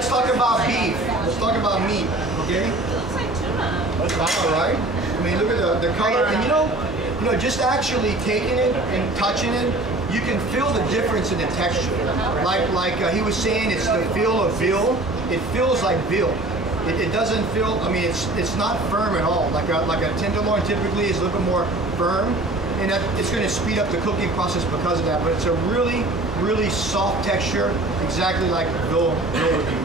let's talk about beef. Let's talk about meat, okay? All right. I mean, look at the color, and you know, just actually taking it and touching it, you can feel the difference in the texture. Like he was saying, it's the feel of veal. It feels like veal. It doesn't feel. I mean, it's not firm at all. Like a tenderloin typically is a little bit more firm, and it's going to speed up the cooking process because of that. But it's a really, really soft texture, exactly like veal would be.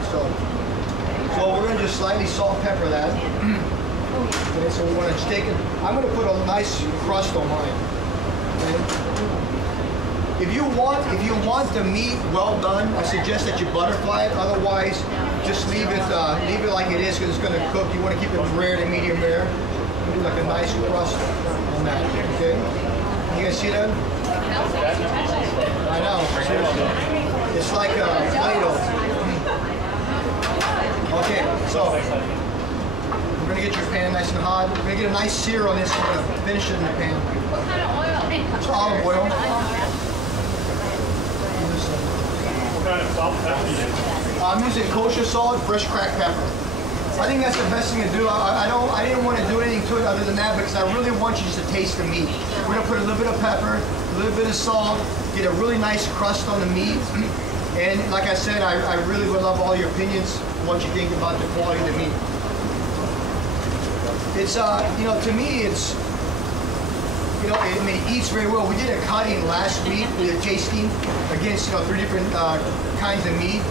So we're going to just slightly salt pepper that. Okay, so we want to take it. I'm going to put a nice crust on mine. Okay. If you want the meat well done, I suggest that you butterfly it. Otherwise, just leave it like it is because it's going to cook. You want to keep it rare to medium rare. Do like a nice crust on that. Okay. You guys see that? I know. Seriously. It's like Play-Doh. Okay, so we're going to get your pan nice and hot. We're going to get a nice sear on this. We're going to finish it in the pan. What kind of oil? It's olive oil. What kind of salt and pepper you use? I'm using kosher salt, fresh cracked pepper. I think that's the best thing to do. I didn't want to do anything to it other than that because I really want you just to taste the meat. We're going to put a little bit of pepper, a little bit of salt, get a really nice crust on the meat. And like I said, I really would love all your opinions, what you think about the quality of the meat. It's, to me, it's, I mean, it eats very well. We did a cutting last week, we did a tasting against, 3 different kinds of meat.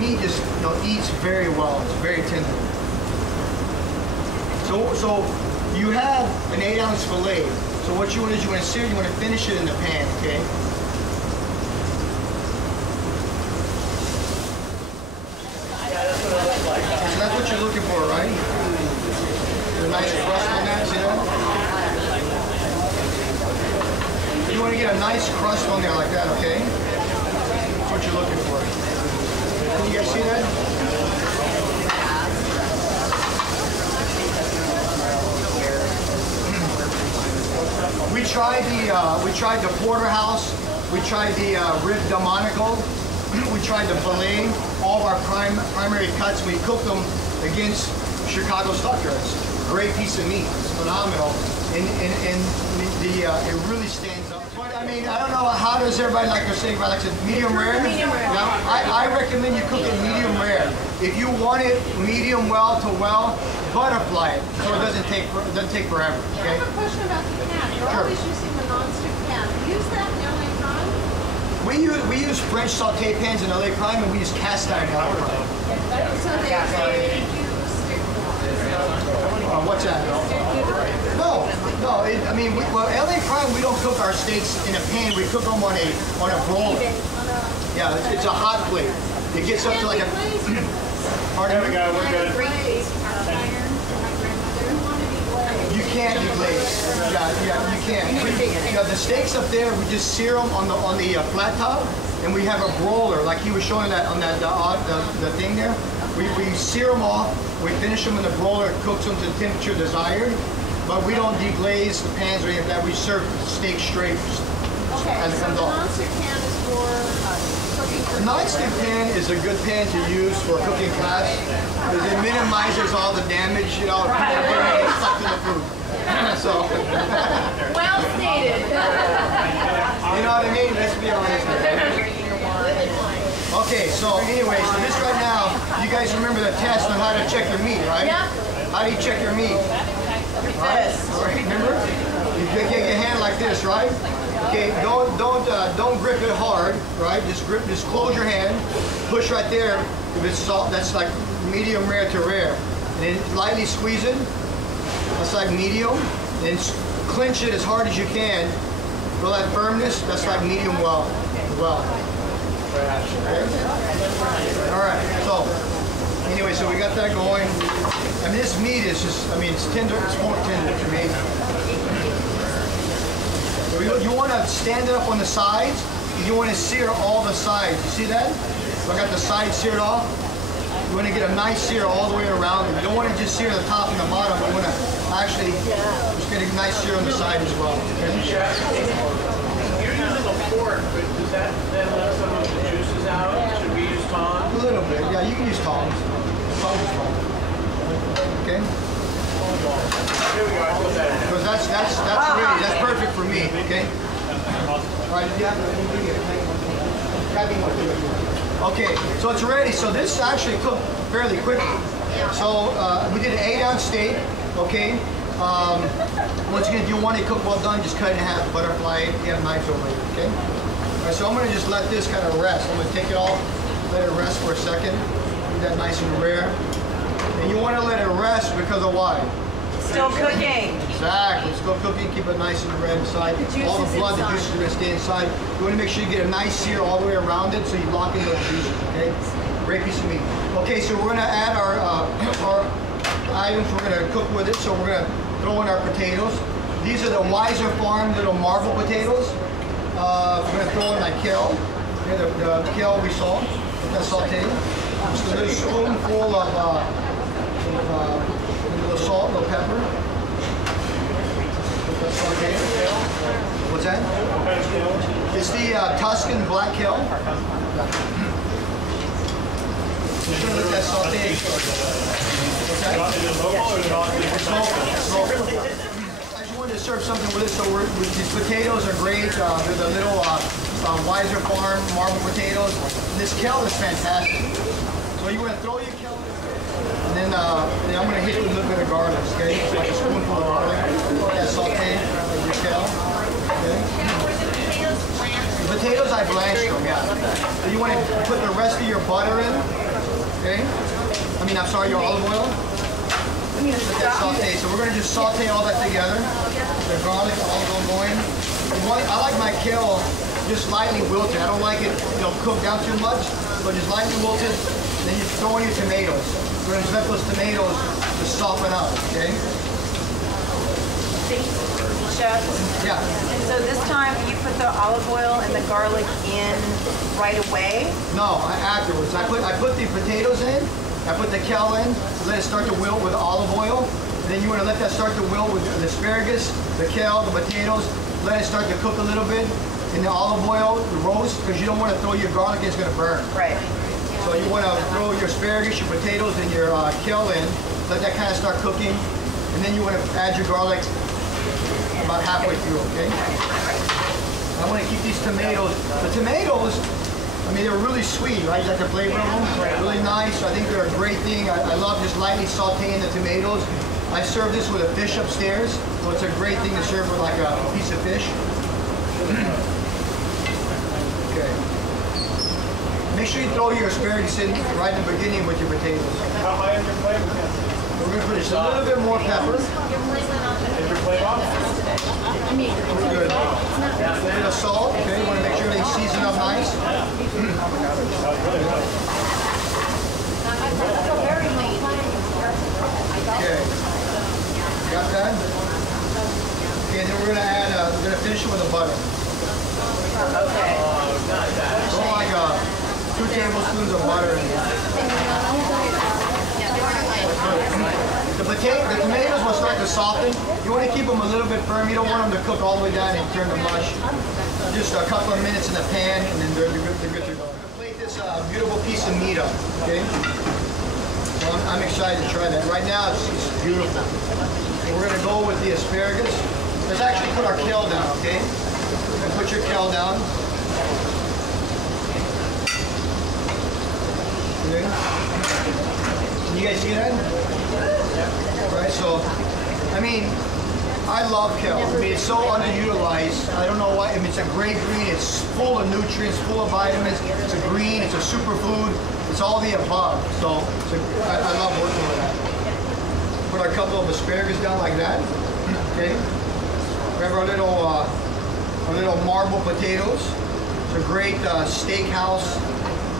Meat just, eats very well. It's very tender. So you have an 8-ounce filet. So what you want to do is you want to sear, you want to finish it in the pan, okay? So that's what you're looking for, right? A nice crust on that, see that? You want to get a nice crust on there like that, okay? That's what you're looking for. Can you guys see that? We tried the porterhouse. We tried the rib domanico. We tried the filet. All of our primary cuts. We cooked them against Chicago stockyards. Great piece of meat. It's phenomenal. And it really stands up. But I mean, I don't know, how does everybody like to say, everybody likes it medium rare? Medium rare. Now, I recommend you cook it medium rare. If you want it medium well to well, butterfly it so it doesn't take forever. Okay? I have a question about the pan. You're always using the non-stick pan. Use that in LA Prime? We use French saute pans in LA Prime, and we use cast iron in LA Prime. So they do stick. What's that? No. I mean, LA Prime, we don't cook our steaks in a pan. We cook them on a broiler. Yeah, it's a hot plate. It gets up to like a. There we go. We're good. You can't deglaze. Yeah, you can't. The steaks up there, we just sear them on the flat top, and we have a broiler, like he was showing that on the thing there. We sear them off. We finish them in the broiler, cooks them to the temperature desired, but we don't deglaze the pans or anything like that. We serve steak straight as it comes off. The non-stick pan is for cooking. The non-stick pan is a good pan to use for cooking class because it minimizes all the damage, people getting stuck in the food. So, Well stated. you know what I mean? Let's be honest. Okay, so anyway, so this right now, you guys remember the test on how to check your meat, right? Yeah. How do you check your meat? Right? Remember? You get your hand like this, right? Okay, don't grip it hard, right? Just close your hand, push right there. If it's soft, that's like medium rare to rare. And then lightly squeeze it. That's like medium. And clench it as hard as you can. Feel that firmness? That's like medium well. Okay. All right. So anyway, so we got that going. I mean, this meat is just, it's tender. It's more tender. It's amazing. So you want to stand it up on the sides. And you want to sear all the sides. You see that? So I got the sides seared off. You want to get a nice sear all the way around. You don't want to just sear the top and the bottom. You want to actually just get a nice sear on the side as well. Okay? You're using a fork, but does that let some of the juices out? Should we use tongs? A little bit. Yeah, you can use tongs. Tongs is fine. Okay. Here we go. I put that in. Because that's ready. That's perfect for me. Okay. All right. Yeah. Okay. So it's ready. So this actually cooked fairly quickly. So we did an 8-ounce steak. Okay. Once again, if you want it cooked well done, just cut it in half. Butterfly. You have knives over it. Okay. All right. So I'm gonna just let this kind of rest. I'm gonna take it off, let it rest for a second. Get that nice and rare. And you want to let it rest because of why? Still cooking. Exactly. Still cooking. Keep it nice and red inside. All the blood, the juices are going to stay inside. You want to make sure you get a nice sear all the way around it so you lock in those juices, okay? Great piece of meat. Okay, so we're going to add our items we're going to cook with it. So we're going to throw in our potatoes. These are the Wiser Farm little marble potatoes. We're going to throw in my kale. Okay, the kale we saw. That's sauteed. Just a little spoonful of a little salt, a little pepper. What's that? It's the Tuscan black kale. Just gonna let that saute. What's that? It's local. I just wanted to serve something with it. So these potatoes are great. They're the little Wiser Farm marble potatoes. This kale is fantastic. So you want to throw your kale in. And then I'm going to hit it with a little bit of garlic, okay? So like a spoonful of garlic. That saute with your kale. Okay? The potatoes I blanched them, yeah. So you want to put the rest of your butter in, okay? I'm sorry, your olive oil. Let that saute. So we're going to just saute all that together. The garlic, all going. I like my kale just lightly wilted. I don't like it, cooked down too much, but just lightly wilted. Then you throw in your tomatoes. We're going to just let those tomatoes just soften up, okay? Chef? Yeah. And so this time you put the olive oil and the garlic in right away? No, afterwards. I put the potatoes in, I put the kale in, let it start to wilt with olive oil. And then you want to let that start to wilt with the asparagus, the kale, the potatoes. Let it start to cook a little bit in the olive oil, the roast, because you don't want to throw your garlic, it's going to burn. Right. So you want to throw your asparagus, your potatoes, and your kale in. Let that kind of start cooking. And then you want to add your garlic about halfway through, okay? I want to keep these tomatoes. The tomatoes, they're really sweet, right? You like the flavor of them? Really nice. I think they're a great thing. I love just lightly sauteing the tomatoes. I serve this with a fish upstairs, so it's a great thing to serve with like a piece of fish. Okay. Make sure you throw your asparagus in right in the beginning with your potatoes. How high is your flame? We're going to put just a little bit more pepper. Is your flame off? We're good. A little bit of salt. Okay, you want to make sure everything's seasoned up nice. Okay. Got that? Okay, then we're going to add, we're going to finish it with the butter. Okay. So like 2 tablespoons of butter in here. The tomatoes will start to soften. You want to keep them a little bit firm. You don't want them to cook all the way down and turn to mush. Just a couple of minutes in the pan, and then they're good to go. Plate this beautiful piece of meat up, okay? So I'm excited to try that. Right now, it's beautiful. So we're going to go with the asparagus. Let's actually put our kale down, okay? And put your kale down. Okay. Can you guys see that? Right, so, I love kale. It's so underutilized. I don't know why. It's a great green. It's full of nutrients, full of vitamins. It's a green. It's a superfood. It's all the above. So, I love working with that. Put our couple of asparagus down like that. Okay. We have our little marble potatoes. It's a great steakhouse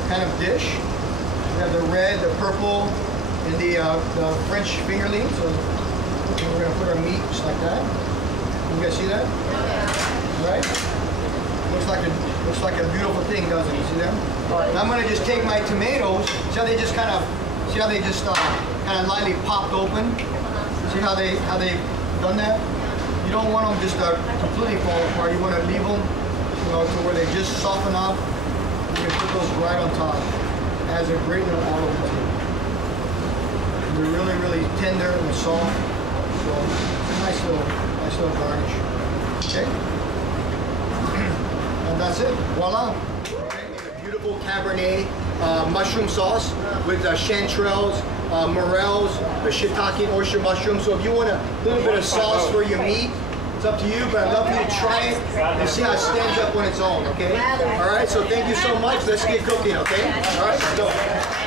kind of dish. We have the red, the purple, and the French fingerling. So we're going to put our meat just like that. You guys see that? Right? Looks like a beautiful thing, doesn't it? See that? Now I'm going to just take my tomatoes. See how they just kind of lightly popped open. See how they done that? You don't want them just completely fall apart. You want to leave them, to where they just soften up. You can put those right on top. adds a great little olive oil to it. They're really, really tender and soft. So it's a nice little garnish. Okay? And that's it. Voila. Okay, it's a beautiful Cabernet mushroom sauce with chanterelles, morels, the shiitake oyster mushroom. So if you want a little bit of sauce for your meat, it's up to you, but I'd love you to try it and see how it stands up on its own, okay? All right, so thank you so much. Let's get cooking, okay? All right, let's go.